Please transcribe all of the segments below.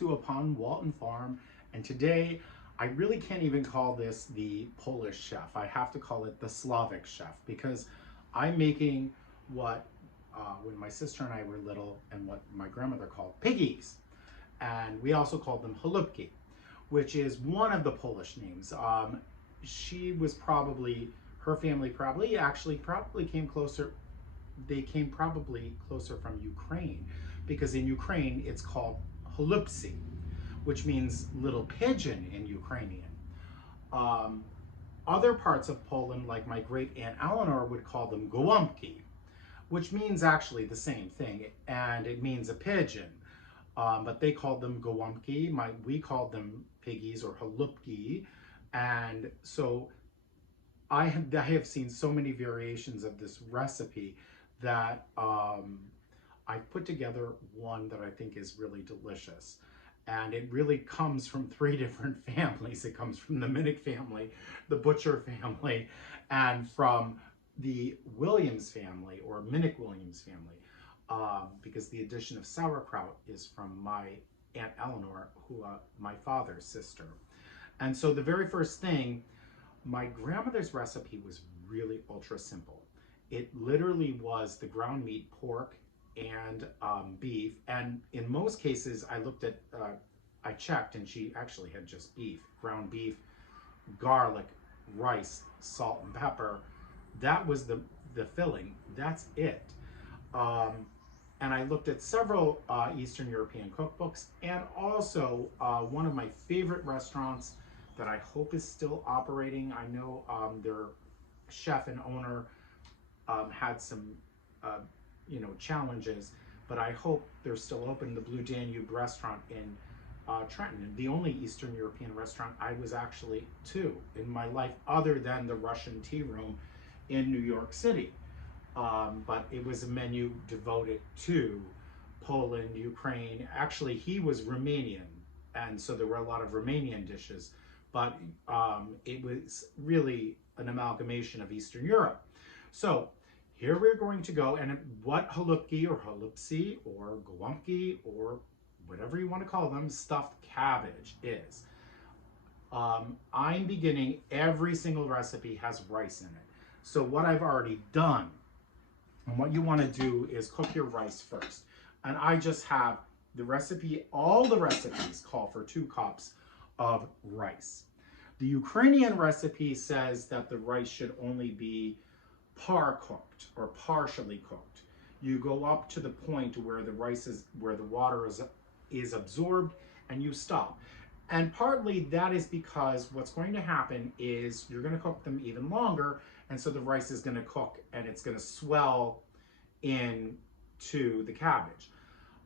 to Upon Walton Farm, and today I really can't even call this the Polish chef. I have to call it the Slavic chef because I'm making what when my sister and I were little and what my grandmother called piggies, and we also called them Halupki, which is one of the Polish names. She was probably, her family probably came closer, they came probably closer from Ukraine, because in Ukraine it's called Halupki, which means little pigeon in Ukrainian. Other parts of Poland, like my great aunt Eleanor, would call them gołąbki, which means actually the same thing, and it means a pigeon. But they called them gołąbki. We called them piggies or halupki, and so I have seen so many variations of this recipe that I've put together one that I think is really delicious. And it really comes from 3 different families. It comes from the Minnick family, the Butcher family, and from the Williams family, or Minnick Williams family, because the addition of sauerkraut is from my Aunt Eleanor, who my father's sister. And so the very first thing, my grandmother's recipe was really ultra simple. It literally was the ground meat, pork, and beef, and in most cases I checked and she actually had just beef, ground beef, garlic, rice, salt and pepper. That was the filling. That's it. And I looked at several Eastern European cookbooks, and also one of my favorite restaurants that I hope is still operating. I know their chef and owner had some challenges, but I hope they're still open. The Blue Danube restaurant in Trenton, the only Eastern European restaurant I was actually to in my life, other than the Russian Tea Room in New York City. But it was a menu devoted to Poland, Ukraine. Actually, he was Romanian, and so there were a lot of Romanian dishes, but it was really an amalgamation of Eastern Europe. So here we're going to go, and what halupki or halupsi or gołąbki or whatever you want to call them, stuffed cabbage is. I'm beginning, every single recipe has rice in it. So what I've already done, and what you want to do is cook your rice first. And I just have the recipe, all the recipes call for 2 cups of rice. The Ukrainian recipe says that the rice should only be par cooked or partially cooked. You go up to the point where the rice is, where the water is absorbed, and you stop. And partly that is because what's going to happen is you're going to cook them even longer, and so the rice is going to cook and it's going to swell into the cabbage.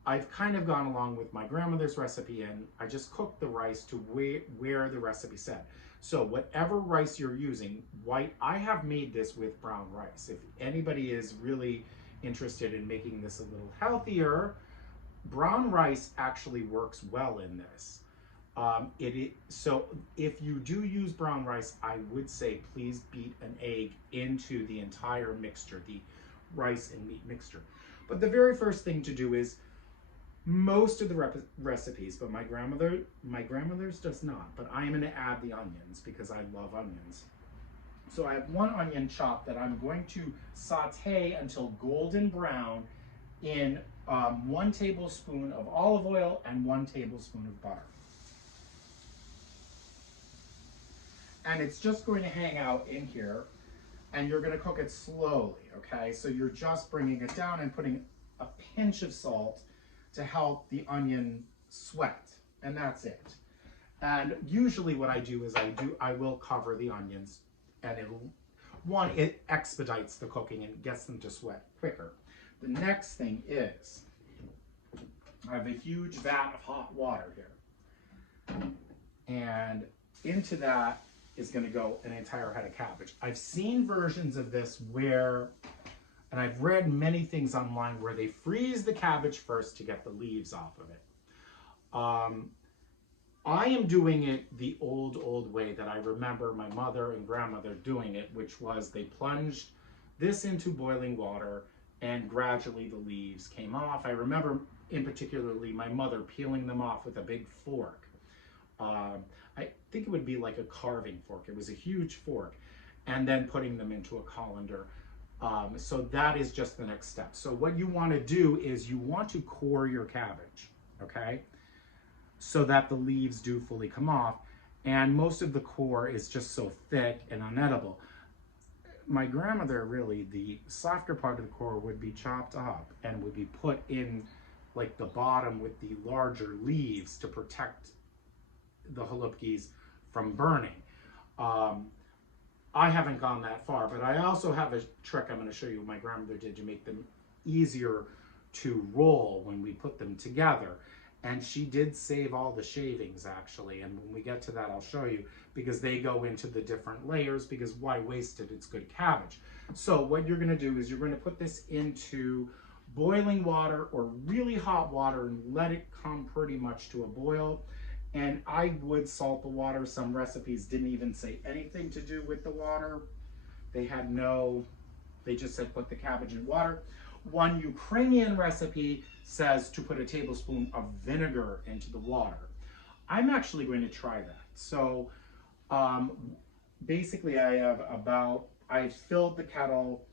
I've kind of gone along with my grandmother's recipe, and I just cooked the rice to where the recipe said. So whatever rice you're using, white, I have made this with brown rice. If anybody is really interested in making this a little healthier, brown rice actually works well in this. So if you do use brown rice, I would say please beat an egg into the entire mixture, the rice and meat mixture. But the very first thing to do is, most of the recipes, but my grandmother's does not, but I am going to add the onions because I love onions. So I have 1 onion chopped that I'm going to saute until golden brown in 1 tablespoon of olive oil and 1 tablespoon of butter. And it's just going to hang out in here, and you're going to cook it slowly, okay? So you're just bringing it down and putting a pinch of salt to help the onion sweat, and that's it. And usually what I do is I will cover the onions, and it expedites the cooking and gets them to sweat quicker. The next thing is, I have a huge vat of hot water here, and into that is going to go an entire head of cabbage. I've seen versions of this where, and I've read many things online where they freeze the cabbage first to get the leaves off of it. I am doing it the old way that I remember my mother and grandmother doing it, which was they plunged this into boiling water and gradually the leaves came off. I remember in particularly my mother, peeling them off with a big fork. I think it would be like a carving fork. It was a huge fork, and then putting them into a colander. So that is just the next step. So what you want to do is you want to core your cabbage, okay? So that the leaves do fully come off. And most of the core is just so thick and unedible. My grandmother, really, the softer part of the core would be chopped up and would be put in like the bottom with the larger leaves to protect the halupkis from burning. I haven't gone that far, but I also have a trick I'm going to show you my grandmother did to make them easier to roll when we put them together. And she did save all the shavings, actually. And when we get to that, I'll show you, because they go into the different layers, because why waste it? It's good cabbage. So what you're going to do is you're going to put this into boiling water or really hot water and let it come pretty much to a boil. And I would salt the water. Some recipes didn't even say anything to do with the water. They just said put the cabbage in water. One Ukrainian recipe says to put a tablespoon of vinegar into the water. I'm actually going to try that. So basically I filled the kettle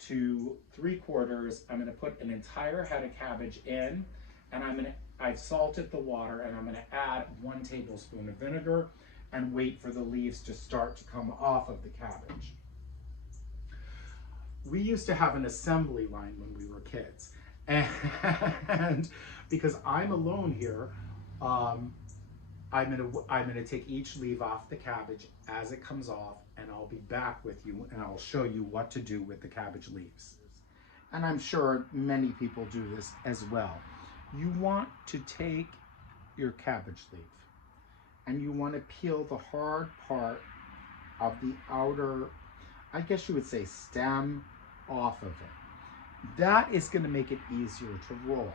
to 3/4. I'm going to put an entire head of cabbage in, and I've salted the water, and I'm going to add 1 tablespoon of vinegar and wait for the leaves to start to come off of the cabbage. We used to have an assembly line when we were kids, and because I'm alone here, I'm gonna take each leaf off the cabbage as it comes off, and I'll be back with you, and I'll show you what to do with the cabbage leaves. And I'm sure many people do this as well. You want to take your cabbage leaf, and you want to peel the hard part of the outer, I guess you would say, stem off of it. That is going to make it easier to roll.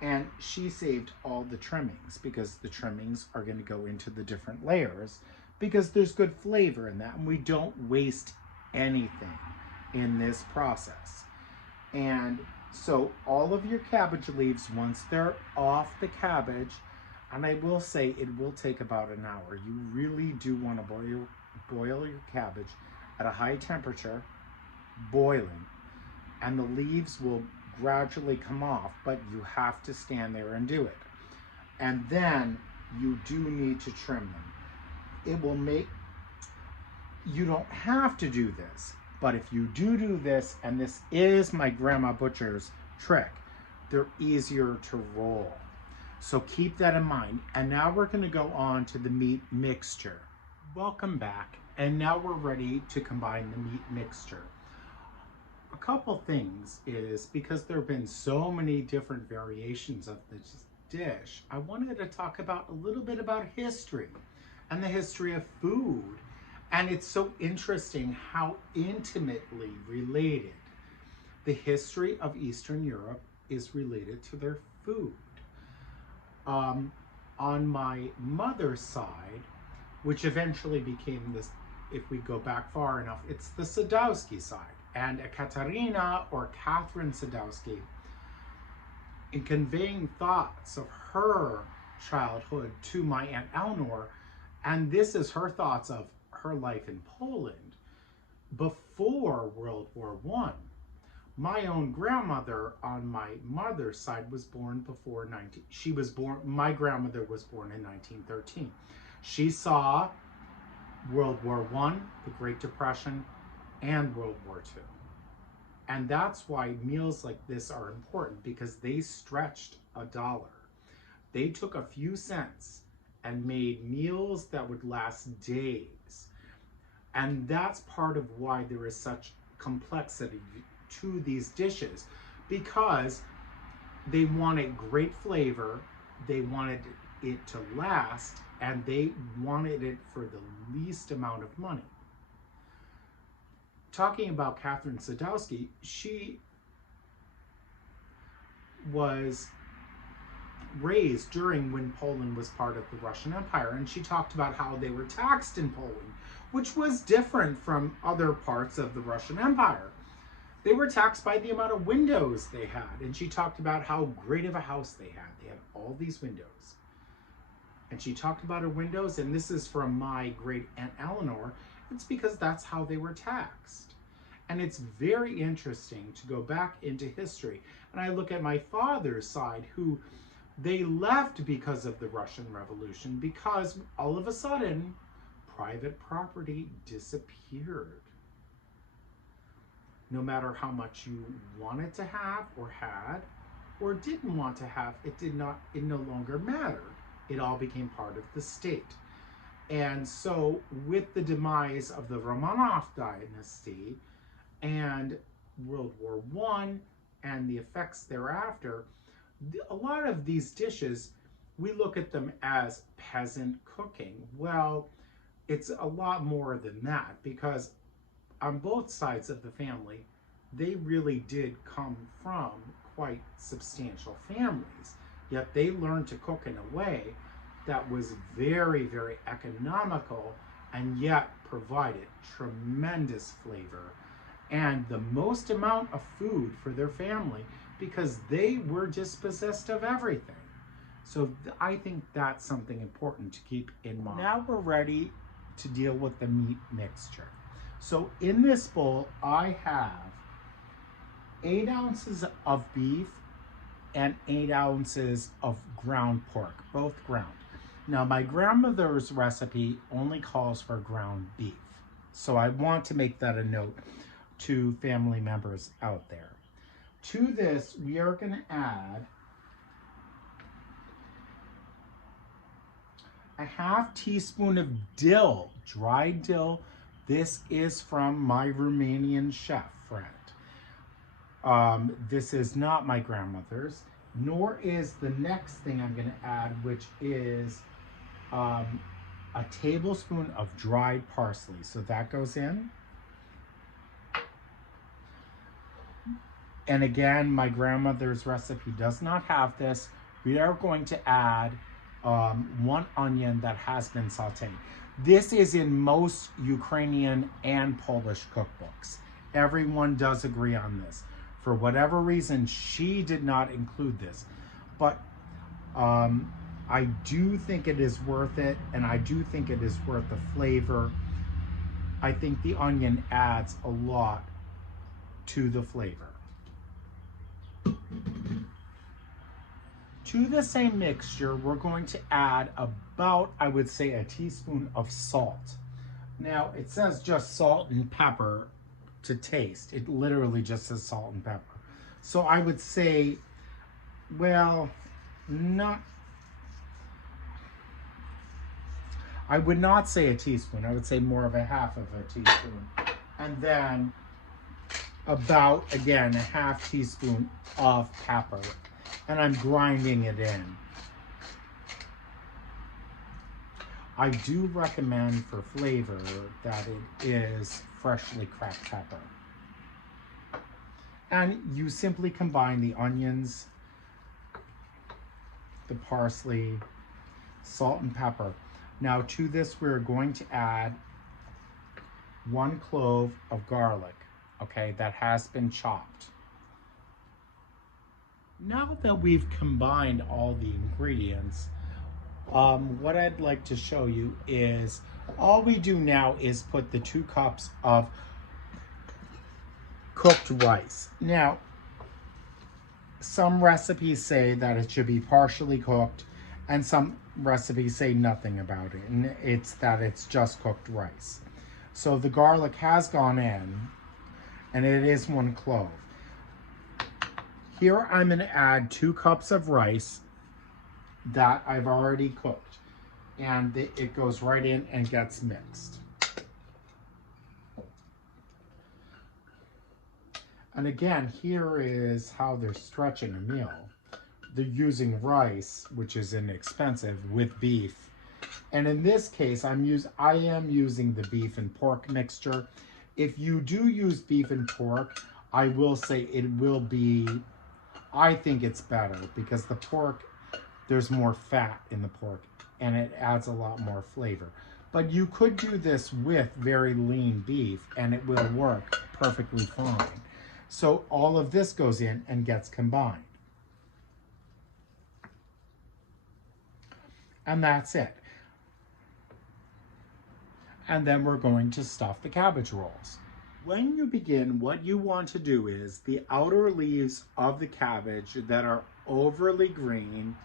And she saved all the trimmings, because the trimmings are going to go into the different layers, because there's good flavor in that, and we don't waste anything in this process. And so all of your cabbage leaves, once they're off the cabbage, and I will say it will take about an hour. You really do want to boil your cabbage at a high temperature, boiling, and the leaves will gradually come off, but you have to stand there and do it. And then you do need to trim them. It will make, you don't have to do this, but if you do this, and this is my grandma butcher's trick, they're easier to roll. So keep that in mind. And now we're going to go on to the meat mixture. Welcome back. And now we're ready to combine the meat mixture. A couple things is, because there have been so many different variations of this dish, I wanted to talk about a little bit about history and the history of food. And it's so interesting how intimately related the history of Eastern Europe is related to their food. On my mother's side, which eventually became this, if we go back far enough, it's the Sadowski side. And Katarina, or Catherine Sadowski, in conveying thoughts of her childhood to my Aunt Eleanor, and this is her thoughts of her life in Poland before World War I. My own grandmother on my mother's side was born before my grandmother was born in 1913. She saw World War I, the Great Depression, and World War II. And that's why meals like this are important, because they stretched $1. They took a few cents and made meals that would last days. And that's part of why there is such complexity to these dishes, because they wanted great flavor, they wanted it to last, and they wanted it for the least amount of money. Talking about Catherine Sadowski, she was raised during when Poland was part of the Russian Empire, and she talked about how they were taxed in Poland, which was different from other parts of the Russian Empire. They were taxed by the amount of windows they had. And she talked about how great of a house they had. They had all these windows. And she talked about her windows, and this is from my great Aunt Eleanor. It's because that's how they were taxed. And it's very interesting to go back into history. And I look at my father's side, who they left because of the Russian Revolution, because all of a sudden, private property disappeared. No matter how much you wanted to have or had or didn't want to have, it no longer mattered. It all became part of the state. And so with the demise of the Romanov dynasty and World War I and the effects thereafter, a lot of these dishes, we look at them as peasant cooking. Well, it's a lot more than that, because on both sides of the family, they really did come from quite substantial families. Yet they learned to cook in a way that was very, very economical and yet provided tremendous flavor and the most amount of food for their family, because they were dispossessed of everything. So I think that's something important to keep in mind. Now we're ready to deal with the meat mixture. So in this bowl, I have 8 ounces of beef and 8 ounces of ground pork, both ground. Now my grandmother's recipe only calls for ground beef. So I want to make that a note to family members out there. To this, we are going to add a ½ teaspoon of dill, dried dill. This is from my Romanian chef friend. This is not my grandmother's, nor is the next thing I'm going to add, which is a tablespoon of dried parsley. So that goes in. And again, my grandmother's recipe does not have this. We are going to add 1 onion that has been sautéed. This is in most Ukrainian and Polish cookbooks. Everyone does agree on this. For whatever reason, she did not include this. But I do think it is worth it, and I do think it is worth the flavor. I think the onion adds a lot to the flavor. To the same mixture, we're going to add about, I would say, a teaspoon of salt. Now, it says just salt and pepper to taste. It literally just says salt and pepper. So I would say, well, I would not say a teaspoon. I would say more of a ½ of a teaspoon. And then about, again, a ½ teaspoon of pepper. And I'm grinding it in. I do recommend for flavor that it is freshly cracked pepper. And you simply combine the onions, the parsley, salt and pepper. Now to this, we're going to add 1 clove of garlic, okay, that has been chopped. Now that we've combined all the ingredients, what I'd like to show you is all we do now is put the 2 cups of cooked rice. Now, some recipes say that it should be partially cooked, and some recipes say nothing about it, and it's that it's just cooked rice. So the garlic has gone in, and it is 1 clove. Here I'm going to add 2 cups of rice that I've already cooked, and it goes right in and gets mixed. And again, here is how they're stretching a meal. They're using rice, which is inexpensive, with beef. And in this case, I am using the beef and pork mixture. If you do use beef and pork, I will say it will be, I think it's better, because the pork, there's more fat in the pork and it adds a lot more flavor. But you could do this with very lean beef and it will work perfectly fine. So all of this goes in and gets combined. And that's it. And then we're going to stuff the cabbage rolls. When you begin, what you want to do is the outer leaves of the cabbage that are overly green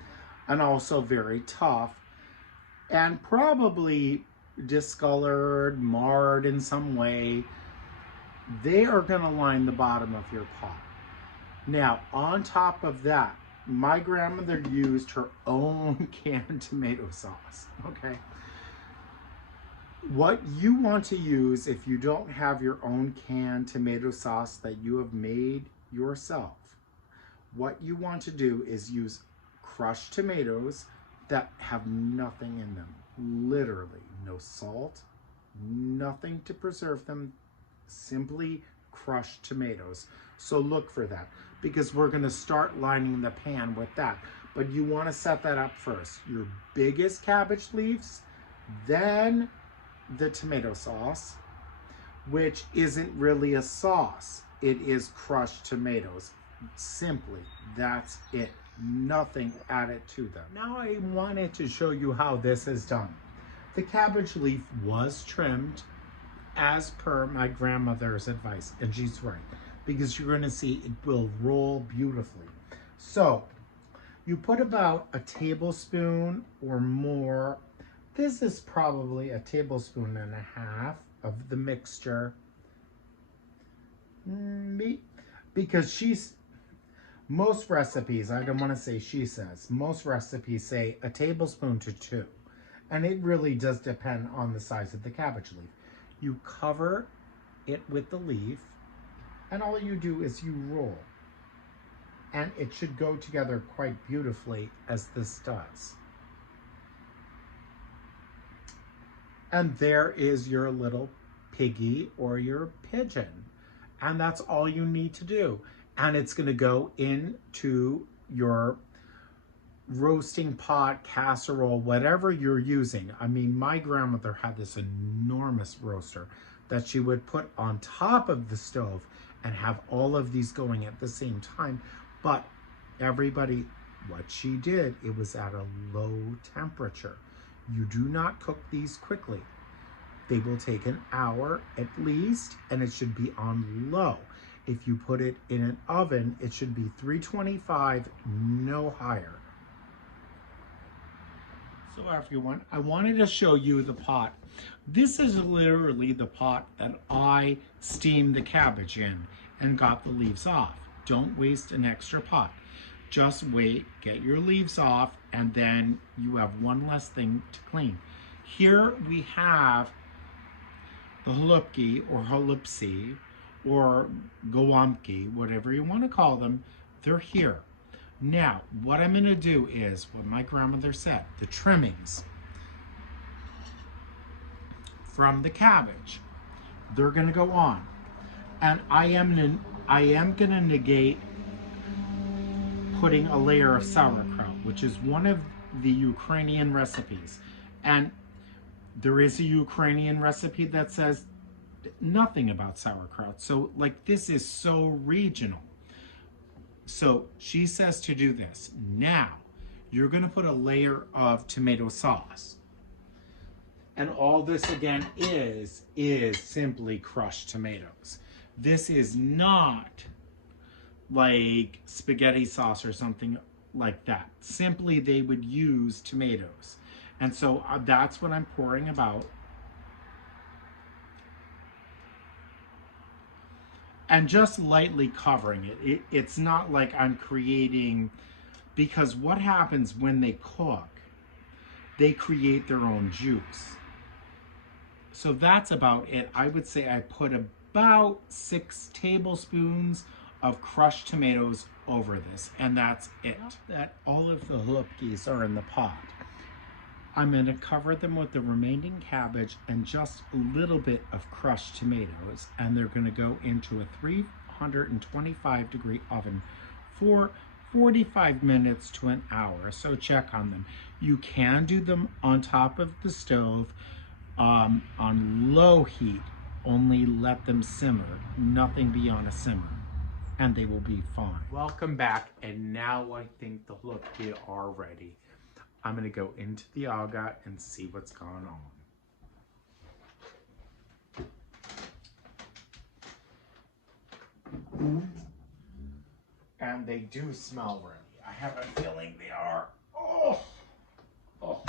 and also very tough and probably discolored, marred in some way, they are going to line the bottom of your pot. Now, on top of that, my grandmother used her own canned tomato sauce, okay? What you want to use if you don't have your own canned tomato sauce that you have made yourself, what you want to do is use crushed tomatoes that have nothing in them. Literally, no salt, nothing to preserve them, simply crushed tomatoes. So look for that because we're going to start lining the pan with that. But you want to set that up first. Your biggest cabbage leaves, then the tomato sauce, which isn't really a sauce. It is crushed tomatoes. Simply, that's it. Nothing added to them. Now I wanted to show you how this is done. The cabbage leaf was trimmed as per my grandmother's advice, and she's right, because you're going to see it will roll beautifully. So you put about a tablespoon or more. This is probably a tablespoon and a half of the mixture. Because most recipes, I don't want to say she says, most recipes say a tablespoon to 2. And it really does depend on the size of the cabbage leaf. You cover it with the leaf, and all you do is you roll. And it should go together quite beautifully as this does. And there is your little piggy or your pigeon. And that's all you need to do. And it's going to go into your roasting pot, casserole, whatever you're using. I mean, my grandmother had this enormous roaster that she would put on top of the stove and have all of these going at the same time. But everybody, what she did, it was at a low temperature. You do not cook these quickly. They will take an hour at least, and it should be on low. If you put it in an oven, it should be 325, no higher. So everyone, I wanted to show you the pot. This is literally the pot that I steamed the cabbage in and got the leaves off. Don't waste an extra pot. Just wait, get your leaves off, and then you have one less thing to clean. Here we have the halupki or halupsi or gołąbki, whatever you want to call them. They're here. Now, what I'm going to do is what my grandmother said, the trimmings from the cabbage, they're going to go on. And I am going to negate putting a layer of sauerkraut, which is one of the Ukrainian recipes. And there is a Ukrainian recipe that says nothing about sauerkraut. So like this is so regional. So she says to do this. Now, you're going to put a layer of tomato sauce. And all this again is simply crushed tomatoes. This is not like spaghetti sauce or something like that. Simply they would use tomatoes. And so that's what I'm pouring about. And just lightly covering it. It's not like I'm creating, because what happens when they cook, they create their own juice. So that's about it. I would say I put about 6 tablespoons of crushed tomatoes over this, and that's it. That all of the halupkis are in the pot. I'm going to cover them with the remaining cabbage and just a little bit of crushed tomatoes, and they're going to go into a 325-degree oven for 45 minutes to an hour. So check on them. You can do them on top of the stove on low heat. Only let them simmer, nothing beyond a simmer. and they will be fine. Welcome back, and now I think the halupki are ready. I'm gonna go into the aga and see what's going on. And they do smell ready. I have a feeling they are. Oh, oh.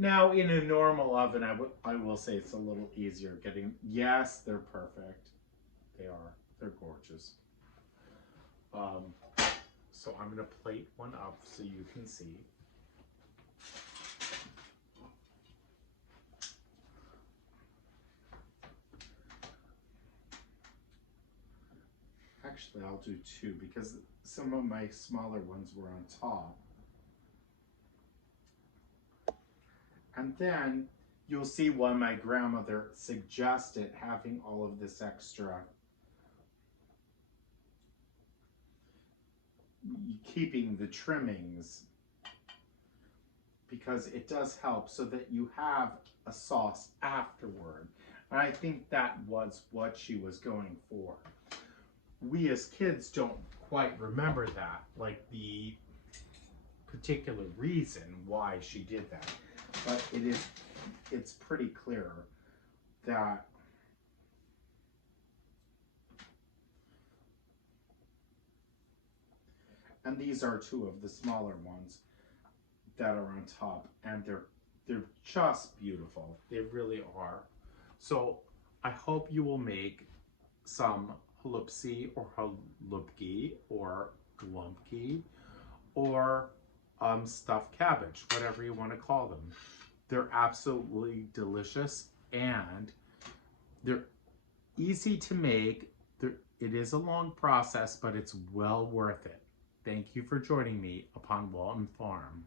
Now, in a normal oven, I will say it's a little easier getting. Yes, they're perfect. They are. They're gorgeous. So I'm gonna plate one up so you can see. Actually, I'll do two because some of my smaller ones were on top. And then you'll see why my grandmother suggested having all of this extra, keeping the trimmings, because it does help so that you have a sauce afterward. And I think that was what she was going for. We as kids don't quite remember that, like the particular reason why she did that. But it's pretty clear that and these are two of the smaller ones that are on top, and they're just beautiful. They really are. So I hope you will make some halupsi or halupki or glumpki or stuffed cabbage, whatever you want to call them. They're absolutely delicious, and they're easy to make. It is a long process, but it's well worth it. Thank you for joining me upon Walton Farm.